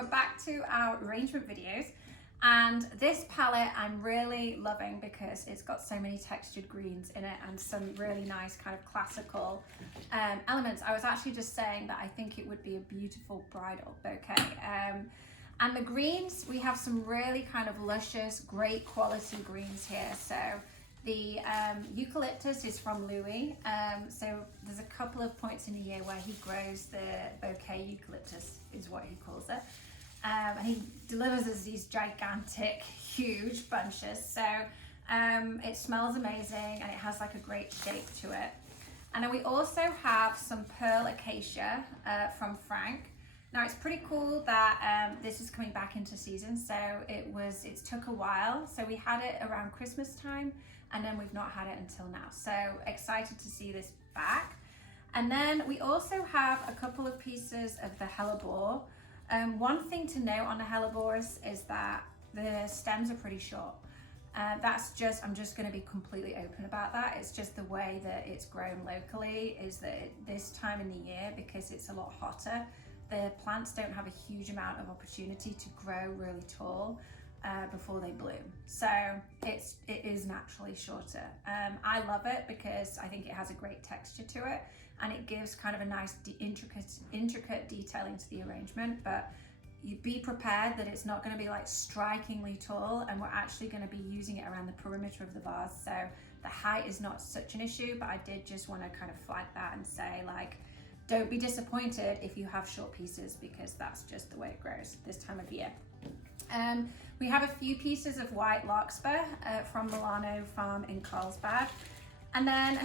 we're back to our arrangement videos, and this palette I'm really loving because it's got so many textured greens in it and some really nice kind of classical elements. I was actually just saying that I think it would be a beautiful bridal bouquet. And the greens, we have some really kind of luscious, great quality greens here. So the eucalyptus is from Louis. So there's a couple of points in the year where he grows the bouquet eucalyptus, is what he calls it. And he delivers us these gigantic, huge bunches. So it smells amazing and it has like a great shape to it. And then we also have some pearl acacia from Frank. Now it's pretty cool that this is coming back into season. So it took a while. So we had it around Christmas time and then we've not had it until now. So excited to see this back. And then we also have a couple of pieces of the hellebore. One thing to note on the helleborus is that the stems are pretty short. I'm just going to be completely open about that. It's just the way that it's grown locally is that this time in the year, because it's a lot hotter, the plants don't have a huge amount of opportunity to grow really tall before they bloom. So it is naturally shorter. I love it because I think it has a great texture to it and it gives kind of a nice intricate detailing to the arrangement, but you be prepared that it's not going to be like strikingly tall, and we're actually going to be using it around the perimeter of the vase. So the height is not such an issue, but I did just want to kind of flag that and say, like, don't be disappointed if you have short pieces, because that's just the way it grows this time of year. We have a few pieces of white larkspur from Milano Farm in Carlsbad. And then,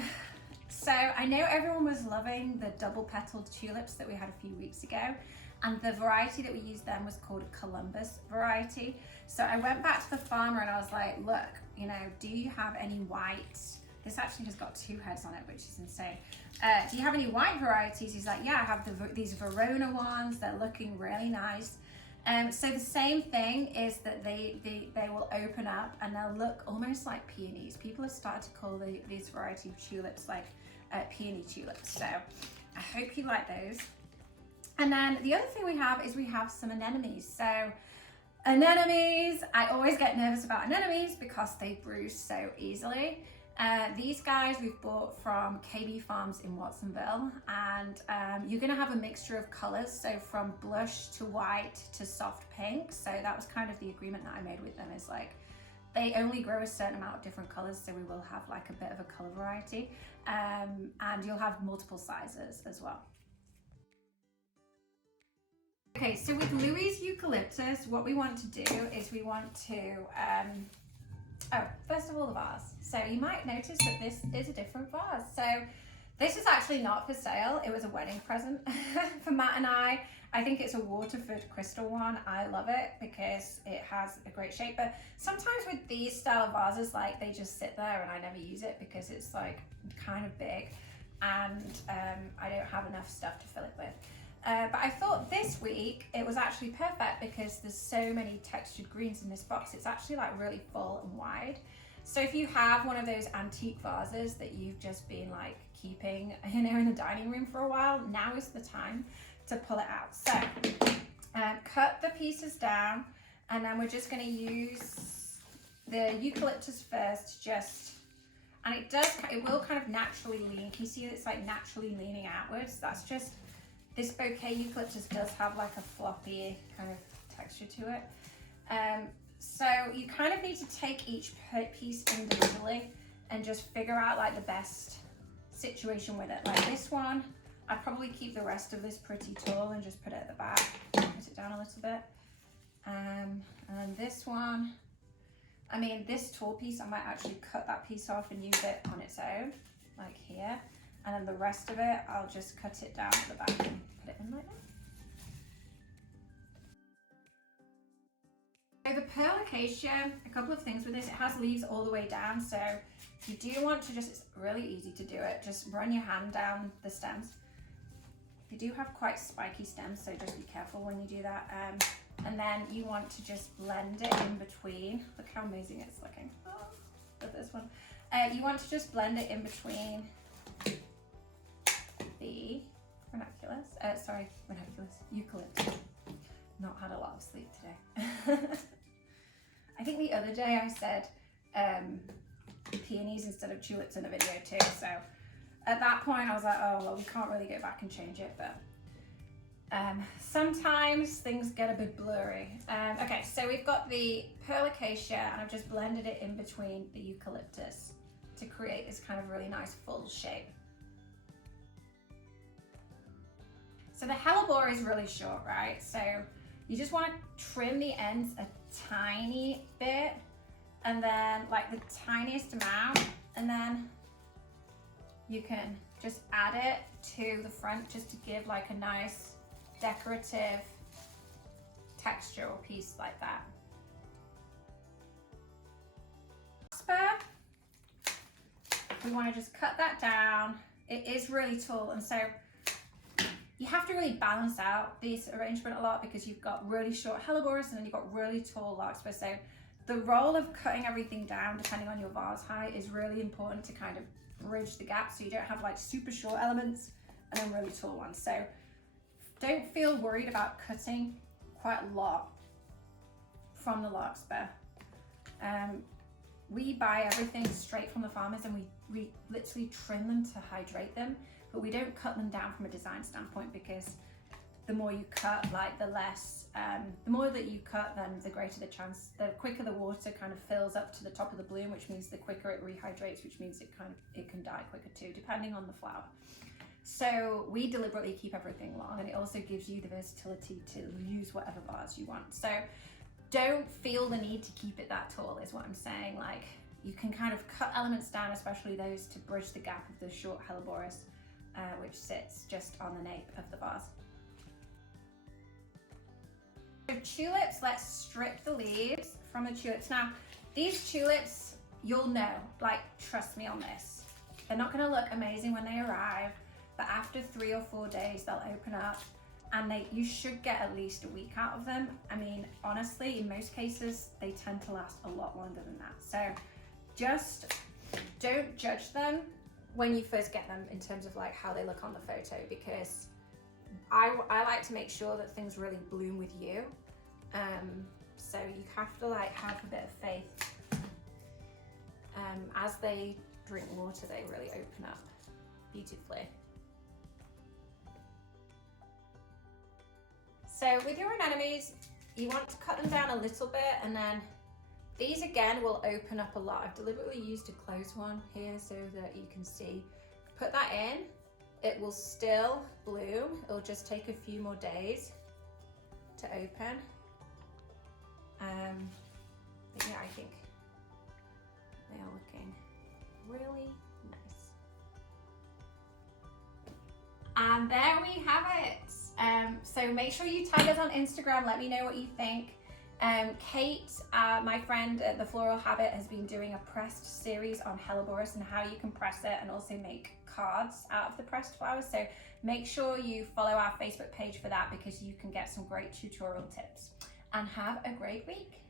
so I know everyone was loving the double petaled tulips that we had a few weeks ago. And the variety that we used then was called a Columbus variety. So I went back to the farmer and I was like, look, you know, do you have any white? This actually has got 2 heads on it, which is insane. Do you have any white varieties? He's like, yeah, I have these Verona ones. They're looking really nice. So the same thing is that they will open up and they'll look almost like peonies. People have started to call these variety of tulips like peony tulips. So I hope you like those. And then the other thing we have is we have some anemones. So anemones, I always get nervous about anemones because they bruise so easily. These guys we've bought from KB Farms in Watsonville, and you're gonna have a mixture of colors, so from blush to white to soft pink. So that was kind of the agreement that I made with them, is like they only grow a certain amount of different colors, so we will have like a bit of a color variety, and you'll have multiple sizes as well. Okay, so with Louis eucalyptus, what we want to do is we want to first of all, the vase. So you might notice that this is a different vase. So this is actually not for sale. It was a wedding present for Matt and I. I think it's a Waterford crystal one. I love it because it has a great shape. But sometimes with these style of vases, like they just sit there and I never use it because it's like kind of big and I don't have enough stuff to fill it with. But I thought this week it was actually perfect because there's so many textured greens in this box. It's actually like really full and wide. So if you have one of those antique vases that you've just been like keeping, you know, in the dining room for a while, now is the time to pull it out. So cut the pieces down, and then we're just going to use the eucalyptus first, and it will kind of naturally lean. Can you see it's like naturally leaning outwards? That's just, this bouquet eucalyptus does have like a floppy kind of texture to it. So you kind of need to take each piece individually and just figure out like the best situation with it. Like this one, I'd probably keep the rest of this pretty tall and just put it at the back, put it down a little bit. And then this one, I mean, this tall piece, I might actually cut that piece off and use it on its own, like here. And then the rest of it, I'll just cut it down to the back and put it in like that. So the pearl acacia, a couple of things with this, it has leaves all the way down. So you do want to just, it's really easy to do it. Just run your hand down the stems. They do have quite spiky stems, so just be careful when you do that. And then you want to just blend it in between. Look how amazing it's looking. Oh, love this one. You want to just blend it in between the eucalyptus. not had a lot of sleep today. I think the other day I said peonies instead of tulips in a video too, so at that point I was like, oh well, we can't really go back and change it, but sometimes things get a bit blurry. Okay, so we've got the pearl acacia and I've just blended it in between the eucalyptus to create this kind of really nice full shape. So the hellebore is really short, right? So you just want to trim the ends a tiny bit, and then like the tiniest amount, and then you can just add it to the front just to give like a nice decorative texture or piece like that. Spur, we want to just cut that down. It is really tall, and so you have to really balance out this arrangement a lot because you've got really short hellebores and then you've got really tall larkspur. So the role of cutting everything down depending on your vase height is really important to kind of bridge the gap so you don't have like super short elements and then really tall ones. So don't feel worried about cutting quite a lot from the larkspur. We buy everything straight from the farmers and we literally trim them to hydrate them, but we don't cut them down from a design standpoint because the more you cut, like the less, the more that you cut, then the greater the chance, the quicker the water kind of fills up to the top of the bloom, which means the quicker it rehydrates, which means it can die quicker too, depending on the flower. So we deliberately keep everything long, and it also gives you the versatility to use whatever vase you want. So don't feel the need to keep it that tall is what I'm saying. Like you can kind of cut elements down, especially those to bridge the gap of the short helleborus, which sits just on the nape of the vase. So tulips, let's strip the leaves from the tulips. Now, these tulips, you'll know, like, trust me on this. They're not gonna look amazing when they arrive, but after 3 or 4 days, they'll open up and you should get at least a week out of them. I mean, honestly, in most cases, they tend to last a lot longer than that. So just don't judge them when you first get them in terms of like how they look on the photo, because I like to make sure that things really bloom with you. So you have to like have a bit of faith. As they drink water, they really open up beautifully. So with your anemones, you want to cut them down a little bit, and then these again will open up a lot. I've deliberately used a closed one here so that you can see. Put that in, it will still bloom. It'll just take a few more days to open. But yeah, I think they are looking really nice. And there we have it. So make sure you tag us on Instagram, let me know what you think. Kate, my friend at The Floral Habit, has been doing a pressed series on Helleborus and how you can press it and also make cards out of the pressed flowers. So make sure you follow our Facebook page for that because you can get some great tutorial tips. And have a great week.